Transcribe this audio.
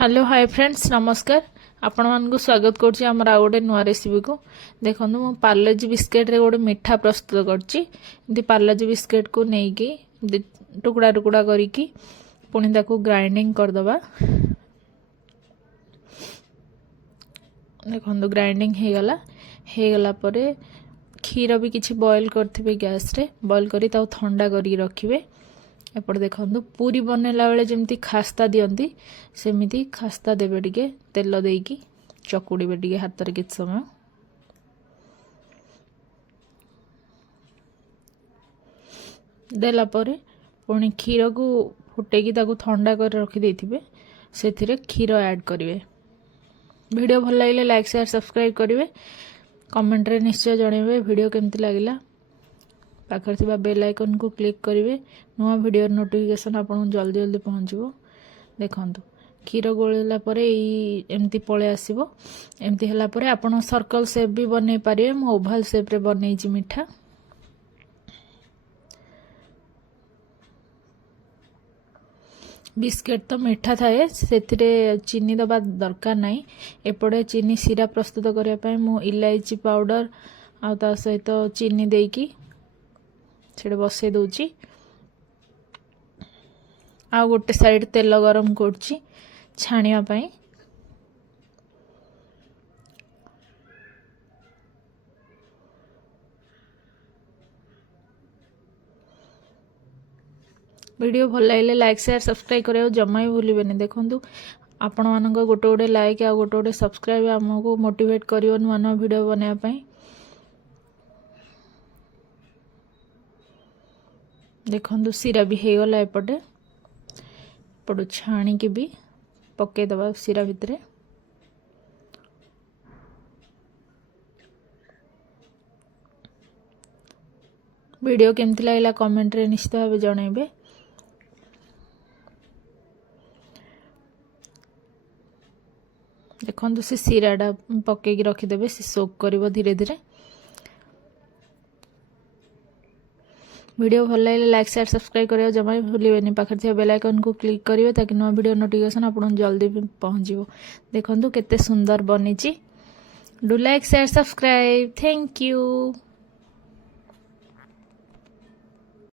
Hello hi friends नमस्कार आपण मानक स्वागत करछि हमर आ गोटे नुआ रेसिपी को देखंतु मो पार्लेजी बिस्किट रे गोटे मिठा प्रस्तुत करछि इति पार्लेजी बिस्किट को नेकी टुकड़ा टुकड़ा करिकी पुणी ताको ग्राइंडिंग कर दबा। देखंतु ग्राइंडिंग हे गला परे क्षीर भी किछि बॉईल करथिबे गैस रे बॉईल करी ताऊ ठंडा करी रखिबे। एपट देखो पूरी बनैला बेले जमती खास्ता दियंती सेमिति खास्ता देबे टिके तेल देकी चकुड़ीबे टिके हाथ रे किछ समय देला परे पुणी क्षीर को फुटेकी ताको ठंडा कर रखी देथिबे सेथिरे क्षीर ऐड करिवे। वीडियो भल लागिले लाइक शेयर सब्सक्राइब करिवे कमेंट रे निश्चय जणेबे वीडियो केमति लागिला पाखर थिबा बेल आइकन को क्लिक करिवे नुआ वीडियो नोटिफिकेशन आपन जल्दी जल्दी पहुंचबो। देखंतु क्षीर गोळेला परे एमती पळे आसीबो एमती हला परे आपन सर्कल शेप भी बनै पारिबे मो ओवल शेप रे बनैछि मिठा। बिस्किट तो मीठा थाए सेथिरे चीनी दबा दरकार नाही। एपड़े चीनी सीरा प्रस्तुत करिया पय मो इलायची पाउडर आ ता सहित चीनी देकी छेड़ बसई दूची आ गोटे साइड तेल गरम करछि छाणिया पई। वीडियो भल लागिले लाइक शेयर सब्सक्राइब करियो जम्मा ही भूलिबेनी। देखंतु आपण मानक गोटे गोटे लाइक आ गोटे गोटे सब्सक्राइब हमको मोटिवेट करियो नुआ नुआ वीडियो बनाया पई। देखंतु सीरा भी हे गला एपटे पड़ो छाणी के भी पके दबा सीरा भितरे। वीडियो केमति लागला कमेंट रे निश्चित भाव जणेबे। देखंतु से सीराडा पके की रखी देबे से सोक करिवो धीरे धीरे। वीडियो भल लगे लाइक शेयर सब्सक्राइब करियो जमा भूलिबेनी पाखर थिया बेल आइकन को क्लिक करियो ताकि नवा वीडियो नोटिफिकेशन आपन जल्दी पहुंचीबो। देखंतु केते सुंदर बनिची। Do like share subscribe thank you.